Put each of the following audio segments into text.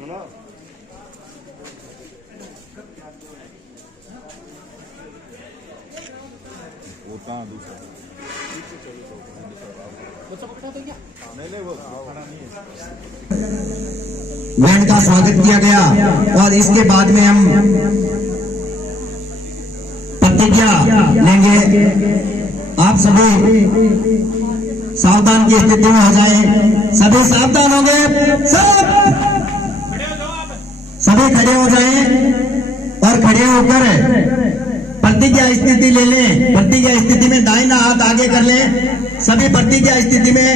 Band का स्वागत किया गया और इसके बाद में हम प्रतिज्ञा लेंगे। आप सभी सावधान की स्थिति में हो जाएं। सभी सावधान हो गए, सभी खड़े हो जाएं और खड़े होकर प्रतिज्ञा स्थिति ले लें। प्रतिज्ञा स्थिति में दाहिना हाथ आगे कर लें। सभी प्रतिज्ञा स्थिति में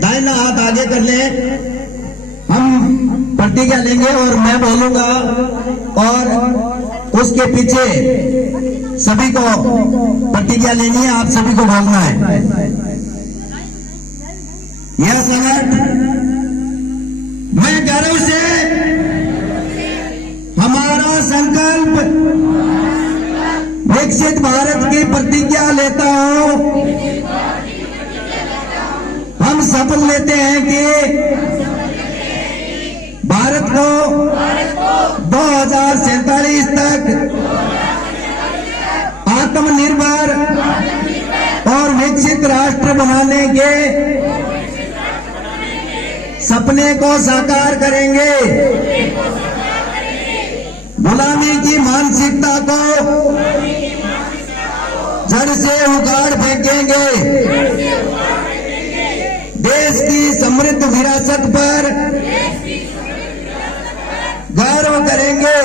दाहिना हाथ आगे कर लें। हम प्रतिज्ञा लेंगे और मैं बोलूंगा और उसके पीछे सभी को प्रतिज्ञा लेनी है। आप सभी को बोलना है। यह संगत मैं गर्व से हमारा संकल्प विकसित भारत की प्रतिज्ञा लेता हूं। हम शपथ लेते हैं कि भारत को 2047 तक आत्मनिर्भर और विकसित राष्ट्र बनाने के सपने को साकार करेंगे। गुलामी की मानसिकता को जड़ से उखाड़ फेंकेंगे। देश की समृद्ध विरासत पर गर्व करेंगे।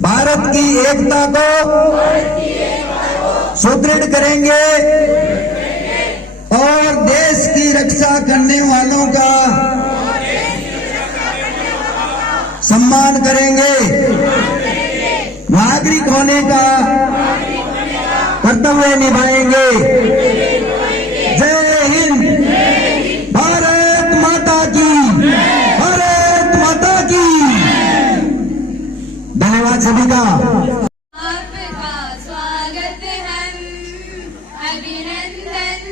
भारत की एकता को सुदृढ़ करेंगे और देश की रक्षा करने वालों का सम्मान करेंगे। नागरिक होने का कर्तव्य निभाएंगे। जय हिंद, भारत माता की, भारत माता की। धन्यवाद सभी का। आपका स्वागत हम अभिनंदन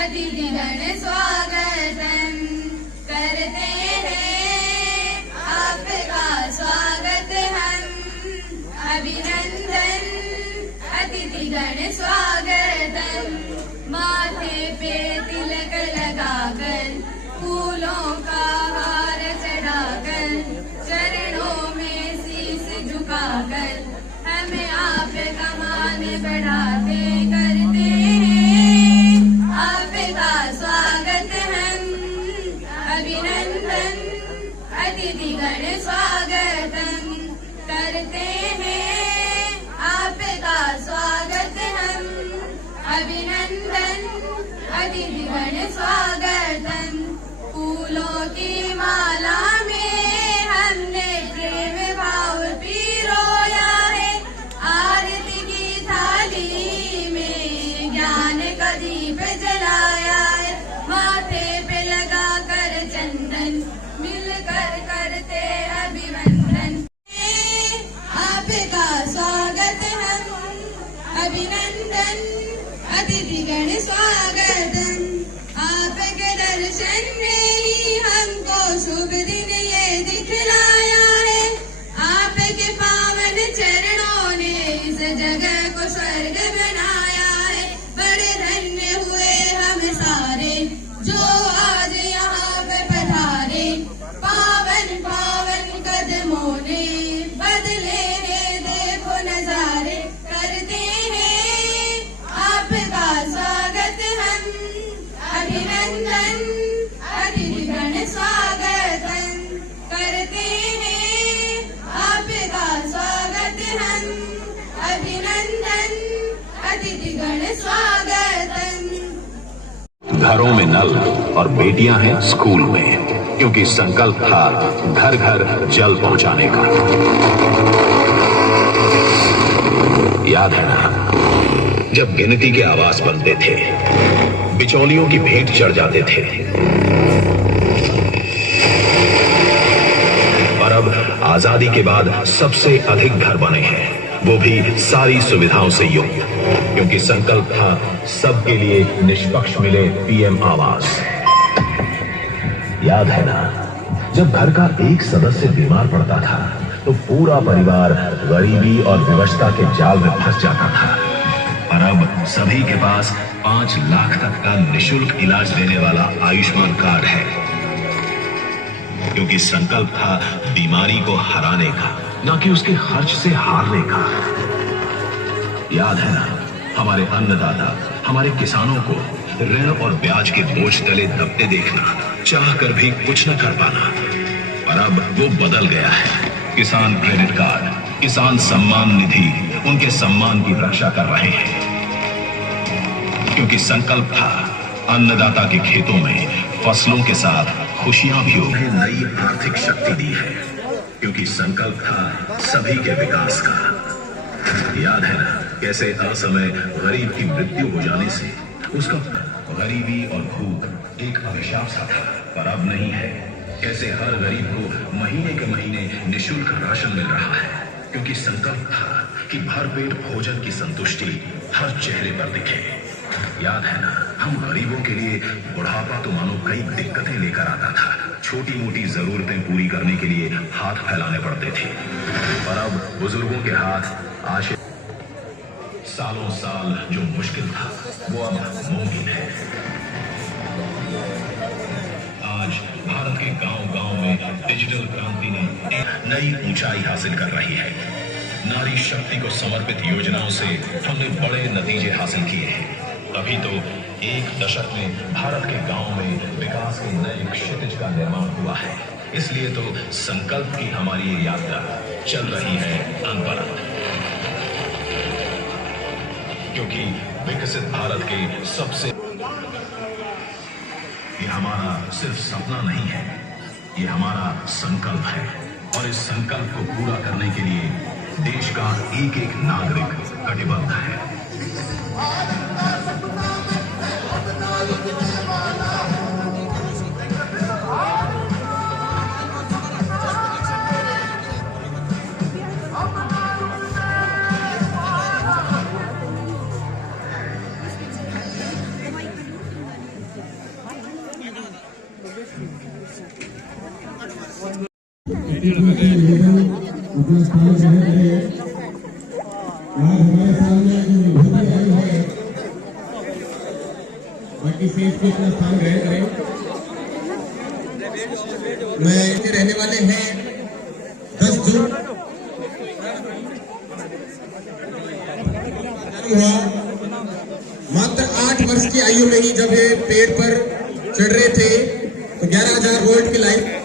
अतिथिगण स्वागतम करते हैं। आपका स्वागत हम अभिनंदन अतिथिगण स्वागतम। माथे पे तिलक लगाकर फूलों का हार चढ़ाकर चरणों में शीश झुकाकर हमें आपका मान बढ़ाते करते हैं। आपका स्वागत हम अभिनंदन अतिथिगण स्वागतम करते हैं। आपका स्वागत हम अभिनंदन अतिथिगण स्वागतम। फूलों की माला में हमने प्रेम भाव पिरोया है। आरती की थाली में ज्ञान का दीप जलाया है। माथे पे लगा कर चंदन मिलकर करते अभिवंदन। आपका स्वागत हम अभिनंदन अतिथिगण स्वागतम। आपके दर्शन में ही हमको शुभ दिन ये दिखलाया है। आपके पावन चरणों ने इस जगह को स्वर्ग बनाया है। बड़े धन्य हुए हम सारे जो आज यहाँ पे पधारे। पावन पावन कदमों ने बदले हैं देखो नजारे करते हैं। आपका स्वागत हम अभिनंदन अतिथिगण स्वागतम करते हैं। आपका स्वागत हम अभिनंदन अतिथिगण स्वागतम। घरों में नल और बेटियां हैं स्कूल में, क्योंकि संकल्प था घर घर जल पहुंचाने का। याद है ना, जब गिनती के आवाज बनते थे, बिचौलियों की भेंट चढ़ जाते थे। पर अब आजादी के बाद सबसे अधिक घर बने हैं, वो भी सारी सुविधाओं से युक्त, क्योंकि संकल्प था सबके लिए निष्पक्ष मिले पीएम आवास। याद है ना, जब घर का एक सदस्य बीमार पड़ता था तो पूरा परिवार गरीबी और विवशता के जाल में फंस जाता था। और अब सभी के पास 5 लाख तक का निशुल्क इलाज देने वाला आयुष्मान कार्ड है, क्योंकि संकल्प था बीमारी को हराने का, न कि उसके खर्च से हारने का। याद है ना, हमारे अन्नदाता, हमारे किसानों को ऋण और ब्याज के बोझ तले दबते देखना, चाह कर भी कुछ न कर पाना। और अब वो बदल गया है। किसान क्रेडिट कार्ड, किसान सम्मान निधि उनके सम्मान की रक्षा कर रहे हैं, क्योंकि संकल्प था अन्नदाता के खेतों में फसलों के साथ खुशियां भी हो। नई आर्थिक शक्ति दी है, क्योंकि संकल्प था सभी के विकास का। याद है ना, कैसे असमय गरीब की मृत्यु हो जाने से उसका गरीबी और भूख एक अभिशाप सा था, पर अब नहीं है। कैसे हर गरीब को महीने के महीने निशुल्क राशन मिल रहा है, क्योंकि संकल्प था कि भरपेट भोजन की संतुष्टि हर चेहरे पर दिखे। याद है ना, हम गरीबों के लिए बुढ़ापा तो मानो कई दिक्कतें लेकर आता था। छोटी मोटी जरूरतें पूरी करने के लिए हाथ फैलाने पड़ते थे, पर अब बुजुर्गों के हाथ आशे सालों साल जो मुश्किल था वो अब मुमकिन है। आज भारत के गांव-गांव में डिजिटल क्रांति ने एक नई ऊंचाई हासिल कर रही है। नारी शक्ति को समर्पित योजनाओं से हमने बड़े नतीजे हासिल किए हैं। तभी तो एक दशक में भारत के गांव में विकास के नए क्षितिज का निर्माण हुआ है। इसलिए तो संकल्प की हमारी ये यात्रा चल रही है अनवरत, क्योंकि विकसित भारत के सबसे ये हमारा सिर्फ सपना नहीं है, ये हमारा संकल्प है। और इस संकल्प को पूरा करने के लिए देश का एक एक नागरिक कटिबद्ध है। अपना स्थान ग्रहण करें। आज हमारे सामने जो विभूति आई है, बाकी स्टेज पे अपना स्थान ग्रहण करें। मैं इनके रहने वाले हैं 10 जून हुआ। मात्र 8 वर्ष की आयु में ही जब ये पेड़ पर चढ़ रहे थे तो 11,000 वोल्ट की लाइन